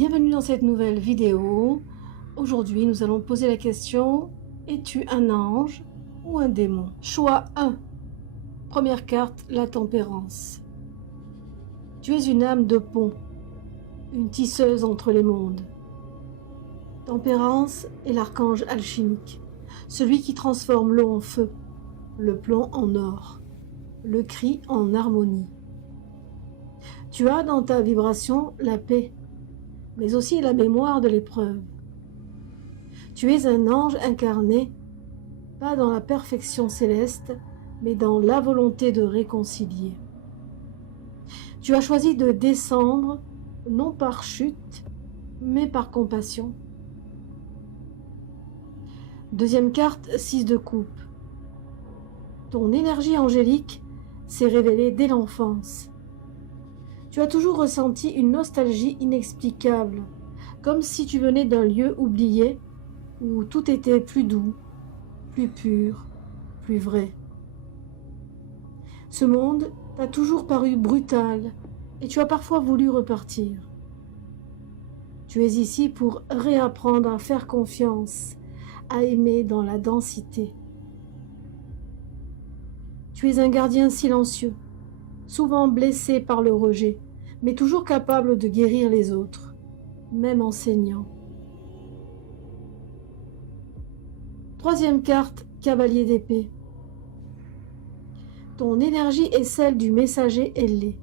Bienvenue dans cette nouvelle vidéo. Aujourd'hui, nous allons poser la question: es-tu un ange ou un démon? Choix 1. Première carte, la tempérance. Tu es une âme de pont, une tisseuse entre les mondes. Tempérance est l'archange alchimique, celui qui transforme l'eau en feu, le plomb en or, le cri en harmonie. Tu as dans ta vibration la paix, mais aussi la mémoire de l'épreuve. Tu es un ange incarné, pas dans la perfection céleste, mais dans la volonté de réconcilier. Tu as choisi de descendre, non par chute, mais par compassion. Deuxième carte, 6 de coupe. Ton énergie angélique s'est révélée dès l'enfance. Tu as toujours ressenti une nostalgie inexplicable, comme si tu venais d'un lieu oublié où tout était plus doux, plus pur, plus vrai. Ce monde t'a toujours paru brutal et tu as parfois voulu repartir. Tu es ici pour réapprendre à faire confiance, à aimer dans la densité. Tu es un gardien silencieux, souvent blessé par le rejet, mais toujours capable de guérir les autres, même enseignant. Troisième carte, cavalier d'épée. Ton énergie est celle du messager ailé,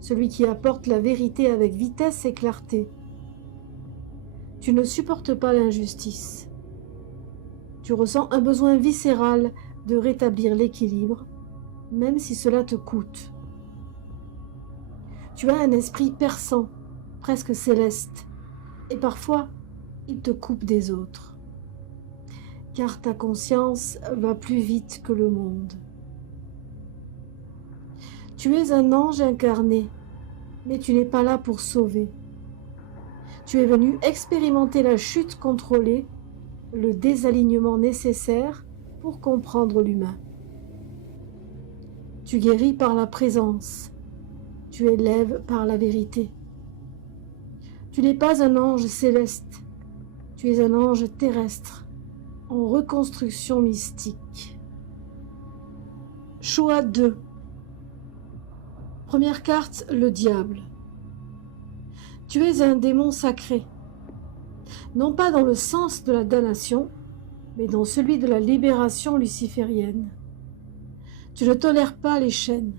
celui qui apporte la vérité avec vitesse et clarté. Tu ne supportes pas l'injustice. Tu ressens un besoin viscéral de rétablir l'équilibre, même si cela te coûte. Tu as un esprit perçant, presque céleste, et parfois il te coupe des autres. Car ta conscience va plus vite que le monde. Tu es un ange incarné, mais tu n'es pas là pour sauver. Tu es venu expérimenter la chute contrôlée, le désalignement nécessaire pour comprendre l'humain. Tu guéris par la présence, tu élèves par la vérité. Tu n'es pas un ange céleste, tu es un ange terrestre, en reconstruction mystique. Choix 2. Première carte, le diable. Tu es un démon sacré, non pas dans le sens de la damnation, mais dans celui de la libération luciférienne. Tu ne tolères pas les chaînes.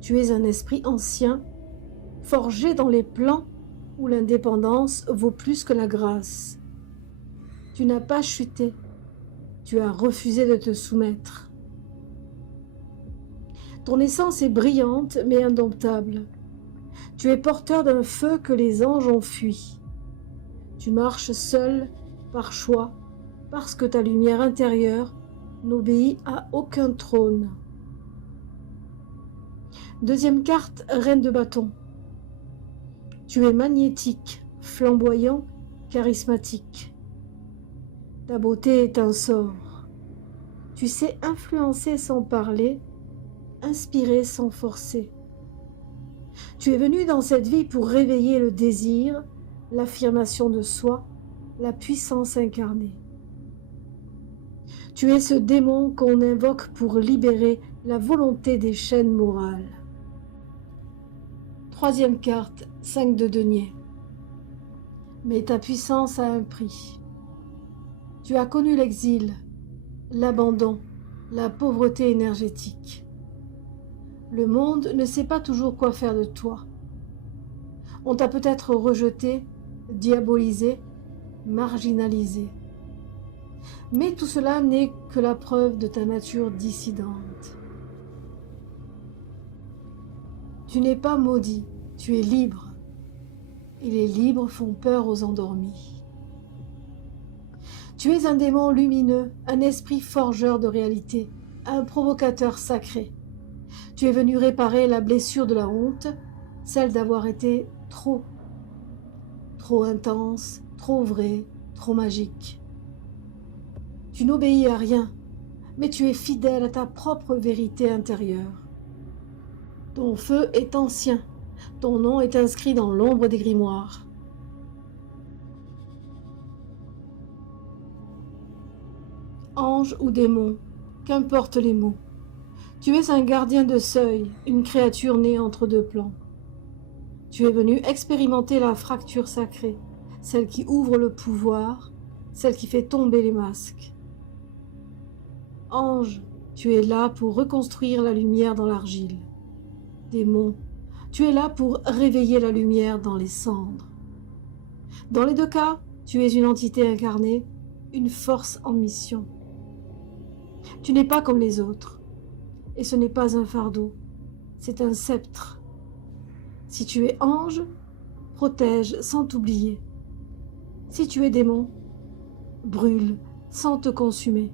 Tu es un esprit ancien, forgé dans les plans où l'indépendance vaut plus que la grâce. Tu n'as pas chuté, tu as refusé de te soumettre. Ton essence est brillante mais indomptable. Tu es porteur d'un feu que les anges ont fui. Tu marches seul, par choix, parce que ta lumière intérieure n'obéit à aucun trône. Deuxième carte, reine de bâton. Tu es magnétique, flamboyant, charismatique. Ta beauté est un sort. Tu sais influencer sans parler, inspirer sans forcer. Tu es venu dans cette vie pour réveiller le désir, l'affirmation de soi, la puissance incarnée. Tu es ce démon qu'on invoque pour libérer la volonté des chaînes morales. Troisième carte, 5 de denier. Mais ta puissance a un prix. Tu as connu l'exil, l'abandon, la pauvreté énergétique. Le monde ne sait pas toujours quoi faire de toi. On t'a peut-être rejeté, diabolisé, marginalisé. Mais tout cela n'est que la preuve de ta nature dissidente. Tu n'es pas maudit, tu es libre. Et les libres font peur aux endormis. Tu es un démon lumineux, un esprit forgeur de réalité, un provocateur sacré. Tu es venu réparer la blessure de la honte, celle d'avoir été trop intense, trop vrai, trop magique. Tu n'obéis à rien, mais tu es fidèle à ta propre vérité intérieure. Ton feu est ancien, Ton nom est inscrit dans l'ombre des grimoires. Ange ou démon, qu'importe les mots. Tu es un gardien de seuil, une créature née entre deux plans. Tu es venu expérimenter la fracture sacrée, celle qui ouvre le pouvoir, celle qui fait tomber les masques. Ange, tu es là pour reconstruire la lumière dans l'argile. Démon, tu es là pour réveiller la lumière dans les cendres. Dans les deux cas, tu es une entité incarnée, une force en mission. Tu n'es pas comme les autres, et ce n'est pas un fardeau, c'est un sceptre. Si tu es ange, protège sans t'oublier. Si tu es démon, brûle sans te consumer.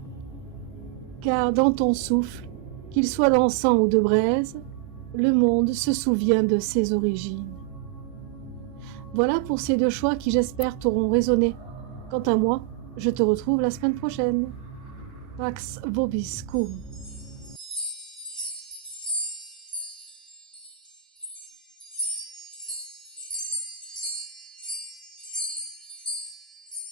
Car dans ton souffle, qu'il soit d'encens ou de braise, le monde se souvient de ses origines. Voilà pour ces deux choix qui, j'espère, t'auront résonné. Quant à moi, je te retrouve la semaine prochaine. Pax vobiscum.